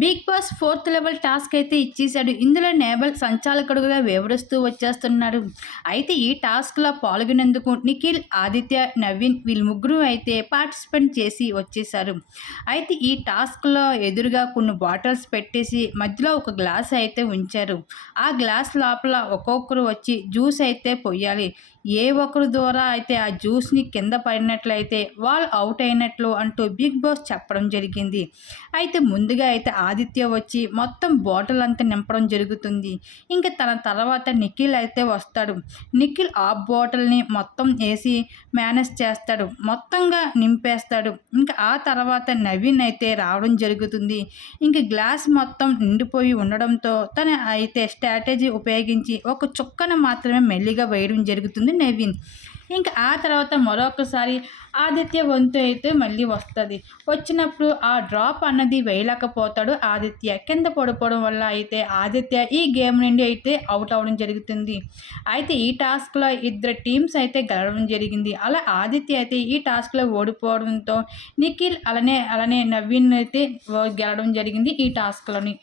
Bigg Boss fourth level task అయితే ఇచ్చేశాడు. ఇందులో నేబల్ సంచాలకుడుగా వివరిస్తూ వచ్చేస్తున్నాడు. అయితే ఈ టాస్క్లో పాల్గొనేందుకు నిఖిల్ ఆదిత్య నవీన్ వీళ్ళు ముగ్గురు అయితే పార్టిసిపేట్ చేసి వచ్చేసారు అయితే ఈ టాస్క్లో ఎదురుగా కొన్ని బాటిల్స్ పెట్టేసి మధ్యలో ఒక గ్లాస్ అయితే ఉంచారు. ఆ గ్లాస్ లోపల ఒక్కొక్కరు వచ్చి జ్యూస్ అయితే పొయ్యాలి ఏ ఒక్కరి ద్వారా అయితే ఆ జ్యూస్ని కింద పడినట్లయితే వాళ్ళు అవుట్ అయినట్లు అంటూ బిగ్ బాస్ చెప్పడం జరిగింది. అయితే ముందుగా అయితే ఆదిత్య వచ్చి మొత్తం బాటిల్ అంతా నింపడం జరుగుతుంది. ఇంకా తన తర్వాత నిఖిల్ అయితే వస్తాడు. నిఖిల్ ఆ బాటిల్ని మొత్తం వేసి మేనేజ్ చేస్తాడు. మొత్తంగా నింపేస్తాడు. ఇంకా ఆ తర్వాత నవీన్ అయితే రావడం జరుగుతుంది. ఇంకా గ్లాస్ మొత్తం నిండిపోయి ఉండడంతో తన అయితే స్ట్రాటజీ ఉపయోగించి ఒక చుక్కను మాత్రమే మెల్లిగా వేయడం జరుగుతుంది నవీన్. ఇంకా ఆ తర్వాత మరొకసారి ఆదిత్య వంతు అయితే మళ్ళీ వస్తుంది. వచ్చినప్పుడు ఆ డ్రాప్ అన్నది వేయలేకపోతాడు ఆదిత్య. కింద పడిపోవడం వల్ల అయితే ఆదిత్య ఈ గేమ్ నుండి అయితే అవుట్ అవ్వడం జరుగుతుంది. అయితే ఈ టాస్క్లో ఇద్దరు టీమ్స్ అయితే గెలవడం జరిగింది. అలా ఆదిత్య అయితే ఈ టాస్క్లో ఓడిపోవడంతో నిఖిల్ అలానే అలానే నవీన్ అయితే గెలవడం జరిగింది ఈ టాస్క్లోని.